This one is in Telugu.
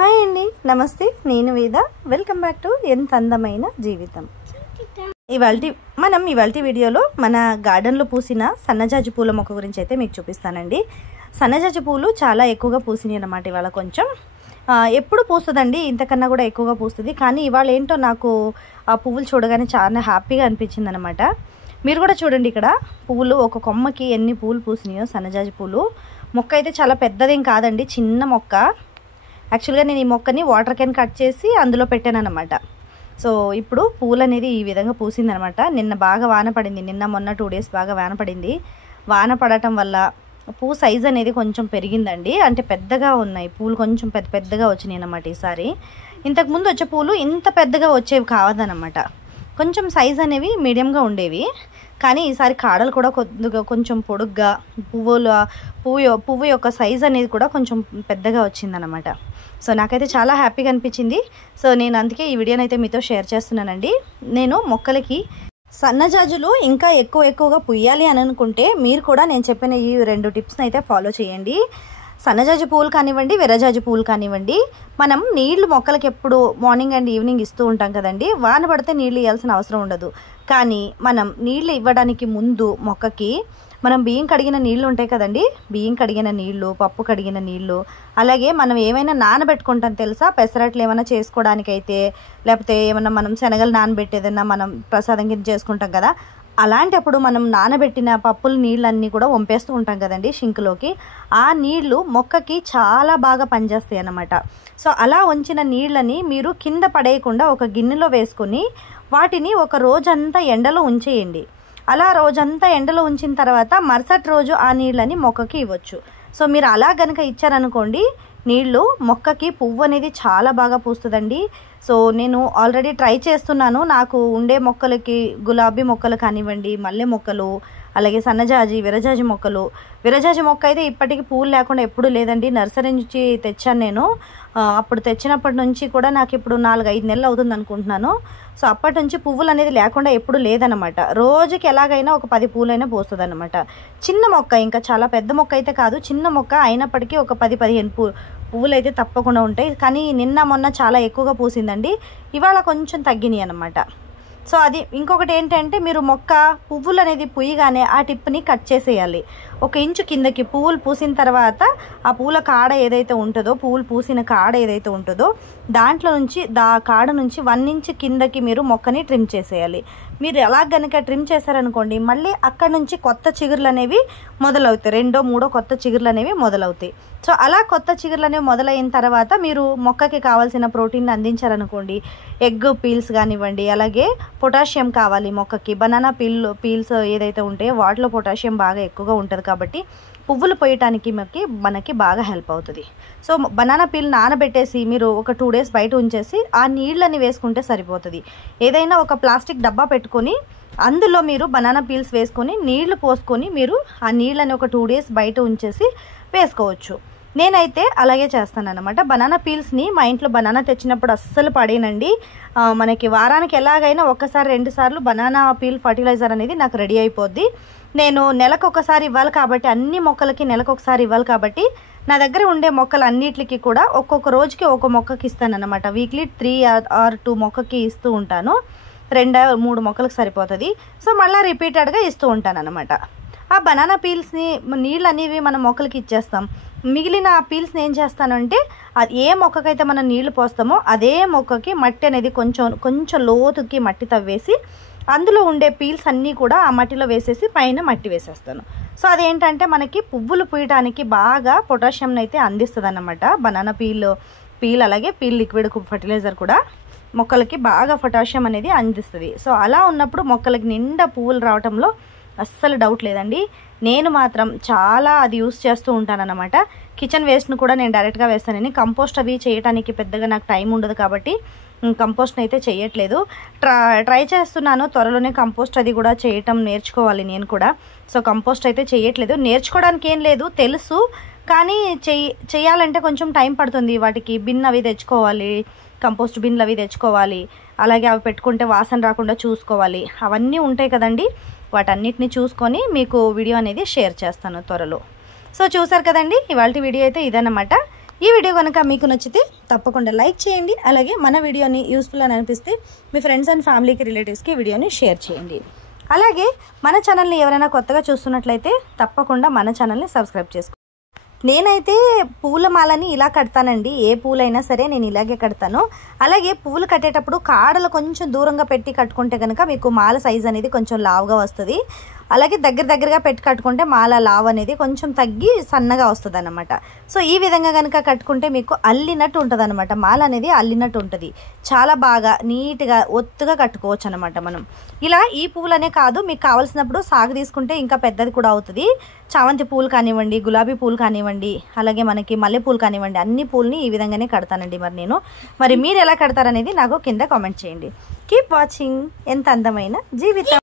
హాయ్ అండి, నమస్తే. నేను వేద. వెల్కమ్ బ్యాక్ టు ఎంత అందమైన జీవితం. ఇవాళ వీడియోలో మన గార్డెన్లో పూసిన సన్నజాజి పూల మొక్క గురించి అయితే మీకు చూపిస్తానండి. సన్నజాజి పూలు చాలా ఎక్కువగా పూసినాయి అన్నమాట. ఇవాళ కొంచెం ఎప్పుడు పూస్తుందండి, ఇంతకన్నా కూడా ఎక్కువగా పూస్తుంది. కానీ ఇవాళ ఏంటో నాకు ఆ పువ్వులు చూడగానే చాలా హ్యాపీగా అనిపించింది అనమాట. మీరు కూడా చూడండి, ఇక్కడ పువ్వులు ఒక కొమ్మకి ఎన్ని పూలు పూసినాయో. సన్నజాజి పూలు మొక్క అయితే చాలా పెద్దదేం కాదండి, చిన్న మొక్క. యాక్చువల్గా నేను ఈ మొక్కని వాటర్ క్యాన్ కట్ చేసి అందులో పెట్టాను అనమాట. సో ఇప్పుడు పూలు అనేది ఈ విధంగా పూసిందనమాట. నిన్న బాగా వాన పడింది, నిన్న మొన్న 2 days బాగా వాన పడింది. వాన పడటం వల్ల పువ్వు సైజ్ అనేది కొంచెం పెరిగిందండి. అంటే పెద్దగా ఉన్నాయి పూలు, కొంచెం పెద్దగా వచ్చినాయి అన్నమాట ఈసారి. ఇంతకుముందు వచ్చే పూలు ఇంత పెద్దగా వచ్చేవి కావదనమాట, కొంచెం సైజ్ అనేవి మీడియంగా ఉండేవి. కానీ ఈసారి కాడలు కూడా కొంచెం పొడుగ్గా, పువ్వు యొక్క సైజ్ అనేది కూడా కొంచెం పెద్దగా వచ్చిందనమాట. సో నాకైతే చాలా హ్యాపీగా అనిపించింది. సో నేను అందుకే ఈ వీడియోని అయితే మీతో షేర్ చేస్తున్నానండి. నేను మొక్కలకి సన్నజాజులు ఇంకా ఎక్కువగా పుయ్యాలి అని అనుకుంటే మీరు కూడా నేను చెప్పిన ఈ 2 టిప్స్ని అయితే ఫాలో చేయండి. సన్నజాజి పూలు కానివ్వండి, విరజాజి పూలు కానివ్వండి, మనం నీళ్లు మొక్కలకి ఎప్పుడు మార్నింగ్ అండ్ ఈవినింగ్ ఇస్తూ ఉంటాం కదండి. వాన పడితే నీళ్ళు ఇవ్వాల్సిన అవసరం ఉండదు. కానీ మనం నీళ్ళు ఇవ్వడానికి ముందు మొక్కకి మనం బియ్యం కడిగిన నీళ్ళు ఉంటాయి కదండి, బియ్యం కడిగిన నీళ్ళు, పప్పు కడిగిన నీళ్ళు, అలాగే మనం ఏమైనా నానబెట్టుకుంటాం తెలుసా, పెసరట్లు ఏమైనా చేసుకోవడానికైతే, లేకపోతే ఏమైనా మనం శనగలు నానబెట్టేదన్నా మనం ప్రసాదం కింద చేసుకుంటాం కదా, అలాంటప్పుడు మనం నానబెట్టిన పప్పుల నీళ్ళన్నీ కూడా వంపేస్తూ ఉంటాం కదండి షింక్లోకి. ఆ నీళ్లు మొక్కకి చాలా బాగా పనిచేస్తాయి అన్నమాట. సో అలా ఉంచిన నీళ్ళని మీరు కింద పడేయకుండా ఒక గిన్నెలో వేసుకొని వాటిని ఒక రోజంతా ఎండలో ఉంచేయండి. అలా రోజంతా ఎండలో ఉంచిన తర్వాత మరుసటి రోజు ఆ నీళ్ళని మొక్కకి ఇవ్వచ్చు. సో మీరు అలా కనుక ఇచ్చారనుకోండి, నీళ్ళు మొక్కకి పువ్వు అనేది చాలా బాగా పూస్తుందండి. సో నేను ఆల్రెడీ ట్రై చేస్తున్నాను. నాకు ఉండే మొక్కలకి గులాబీ మొక్కలు కానివ్వండి, మల్లె మొక్కలు, అలాగే సన్నజాజి, విరజాజి మొక్కలు. విరజాజి మొక్క అయితే ఇప్పటికీ పూలు లేకుండా ఎప్పుడూ లేదండి. నర్సరీ నుంచి తెచ్చాను నేను. అప్పుడు తెచ్చినప్పటి నుంచి కూడా నాకు ఇప్పుడు 4-5 నెలలు అవుతుంది అనుకుంటున్నాను. సో అప్పటి నుంచి పువ్వులు అనేది లేకుండా ఎప్పుడు లేదనమాట. రోజుకి ఎలాగైనా ఒక 10 పూలైనా పోస్తుంది అనమాట. చిన్న మొక్క, ఇంకా చాలా పెద్ద మొక్క అయితే కాదు, చిన్న మొక్క అయినప్పటికీ ఒక 10-15 పువ్వులు అయితే తప్పకుండా ఉంటాయి. కానీ నిన్న మొన్న చాలా ఎక్కువగా పూసిందండి, ఇవాళ కొంచెం తగ్గినాయి అనమాట. సో అది ఇంకొకటి ఏంటంటే, మీరు మొక్క పువ్వులు అనేది పూయగానే ఆ టిప్ని కట్ చేసేయాలి. 1 ఇంచు కిందకి పువ్వులు పూసిన తర్వాత ఆ పూల కాడ ఏదైతే ఉంటుందో, పువ్వులు పూసిన కాడ ఏదైతే ఉంటుందో దాంట్లో నుంచి కాడ నుంచి 1 ఇంచ్ కిందకి మీరు మొక్కని ట్రిమ్ చేసేయాలి. మీరు ఎలా కనుక ట్రిమ్ చేశారనుకోండి, మళ్ళీ అక్కడ నుంచి కొత్త చిగుర్లు అనేవి మొదలవుతాయి. 2-3 కొత్త చిగుర్లు అనేవి మొదలవుతాయి. సో అలా కొత్త చిగుర్లు అనేవి మొదలైన తర్వాత మీరు మొక్కకి కావాల్సిన ప్రోటీన్ అందించారనుకోండి, ఎగ్ పీల్స్ కానివ్వండి, అలాగే పొటాషియం కావాలి మొక్కకి. బనానా పీల్స్ ఏదైతే ఉంటాయో వాటిలో పొటాషియం బాగా ఎక్కువగా ఉంటుంది కాబట్టి పువ్వులు పోయటానికి మనకి బాగా హెల్ప్ అవుతుంది. సో బనానా పీల్ నానబెట్టేసి మీరు ఒక 2 days బయట ఉంచేసి ఆ నీళ్ళని వేసుకుంటే సరిపోతుంది. ఏదైనా ఒక ప్లాస్టిక్ డబ్బా పెట్టుకొని అందులో మీరు బనానా పీల్స్ వేసుకొని నీళ్లు పోసుకొని మీరు ఆ నీళ్ళని ఒక 2 days బయట ఉంచేసి వేసుకోవచ్చు. నేనైతే అలాగే చేస్తాను అనమాట. బనానా పీల్స్ని మా ఇంట్లో బనానా తెచ్చినప్పుడు అస్సలు పడేనండి. మనకి వారానికి ఎలాగైనా 1-2 సార్లు బనానా పీల్ ఫర్టిలైజర్ అనేది నాకు రెడీ అయిపోద్ది. నేను నెలకు ఒకసారి ఇవ్వాలి కాబట్టి, అన్ని మొక్కలకి నెలకు ఒకసారి ఇవ్వాలి కాబట్టి, నా దగ్గర ఉండే మొక్కలు అన్నిటికి కూడా ఒక్కొక్క రోజుకి ఒక మొక్కకి ఇస్తాను అనమాట. వీక్లీ 3 or 2 మొక్కకి ఇస్తూ ఉంటాను. 2-3 మొక్కలకు సరిపోతుంది. సో మళ్ళీ రిపీటెడ్గా ఇస్తూ ఉంటాను అనమాట. ఆ బనానా పీల్స్ని నీళ్ళు అనేవి మనం మొక్కలకి ఇచ్చేస్తాం. మిగిలిన పీల్స్ని ఏం చేస్తానంటే, అది ఏ మొక్కకైతే మనం నీళ్లు పోస్తామో అదే మొక్కకి మట్టి అనేది కొంచెం లోతుకి మట్టి తవ్వేసి అందులో ఉండే పీల్స్ అన్నీ కూడా ఆ మట్టిలో వేసేసి పైన మట్టి వేసేస్తాను. సో అదేంటంటే మనకి పువ్వులు పూయటానికి బాగా పొటాషియం అయితే అందిస్తుంది అన్నమాట. బనానా పీల్ అలాగే పీల్ లిక్విడ్ ఫర్టిలైజర్ కూడా మొక్కలకి బాగా పొటాషియం అనేది అందిస్తుంది. సో అలా ఉన్నప్పుడు మొక్కలకి నిండా పువ్వులు రావటంలో అస్సలు డౌట్ లేదండి. నేను మాత్రం చాలా అది యూస్ చేస్తూ ఉంటాను అన్నమాట. కిచెన్ వేస్ట్ను కూడా నేను డైరెక్ట్గా వేస్తానని, కంపోస్ట్ అవి చేయడానికి పెద్దగా నాకు టైం ఉండదు కాబట్టి కంపోస్ట్ని అయితే చేయట్లేదు. ట్రై చేస్తున్నాను. త్వరలోనే కంపోస్ట్ అది కూడా చేయటం నేర్చుకోవాలి నేను కూడా. సో కంపోస్ట్ అయితే చేయట్లేదు. నేర్చుకోవడానికి ఏం లేదు, తెలుసు, కానీ చేయాలంటే కొంచెం టైం పడుతుంది. వాటికి బిన్ అవి తెచ్చుకోవాలి, కంపోస్ట్ బిన్లు అవి తెచ్చుకోవాలి, అలాగే అవి పెట్టుకుంటే వాసన రాకుండా చూసుకోవాలి. అవన్నీ ఉంటాయి కదండి. వాటన్నిటిని చూసుకొని మీకు వీడియో అనేది షేర్ చేస్తాను త్వరలో. సో చూసారు కదండి, ఇవాళ వీడియో అయితే ఇదన్నమాట. ఈ వీడియో కనుక మీకు నచ్చితే తప్పకుండా లైక్ చేయండి. అలాగే మన వీడియోని యూస్ఫుల్ అని అనిపిస్తే మీ ఫ్రెండ్స్ అండ్ ఫ్యామిలీకి రిలేటివ్స్కి వీడియోని షేర్ చేయండి. అలాగే మన ఛానల్ని ఎవరైనా కొత్తగా చూస్తున్నట్లయితే తప్పకుండా మన ఛానల్ని సబ్స్క్రైబ్ చేసుకోండి. నేనైతే పూల మాలని ఇలా కడతానండి. ఏ పూలైనా సరే నేను ఇలాగే కడతాను. అలాగే పువ్వులు కట్టేటప్పుడు కాడలు కొంచెం దూరంగా పెట్టి కట్టుకుంటే కనుక మీకు మాల సైజ్ అనేది కొంచెం లావుగా వస్తుంది. అలాగే దగ్గరగా పెట్టి కట్టుకుంటే మాల లావు అనేది కొంచెం తగ్గి సన్నగా వస్తుంది అన్నమాట. సో ఈ విధంగా కనుక కట్టుకుంటే మీకు అల్లినట్టు ఉంటుంది అనమాట. మాల అనేది అల్లినట్టు ఉంటుంది. చాలా బాగా నీట్గా ఒత్తుగా కట్టుకోవచ్చు అనమాట మనం. ఇలా ఈ పువ్వులనే కాదు, మీకు కావాల్సినప్పుడు సాగు తీసుకుంటే ఇంకా పెద్దది కూడా అవుతుంది. చామంతి పూలు కానివ్వండి, గులాబీ పూలు కానివ్వండి, అలాగే మనకి మల్లె పూలు కానివ్వండి, అన్ని పూలని ఈ విధంగానే కడతానండి. మరి మీరు ఎలా కడతారనేది నాకు కింద కామెంట్ చేయండి. Keep watching. ఎంత అందమైన జీవితం.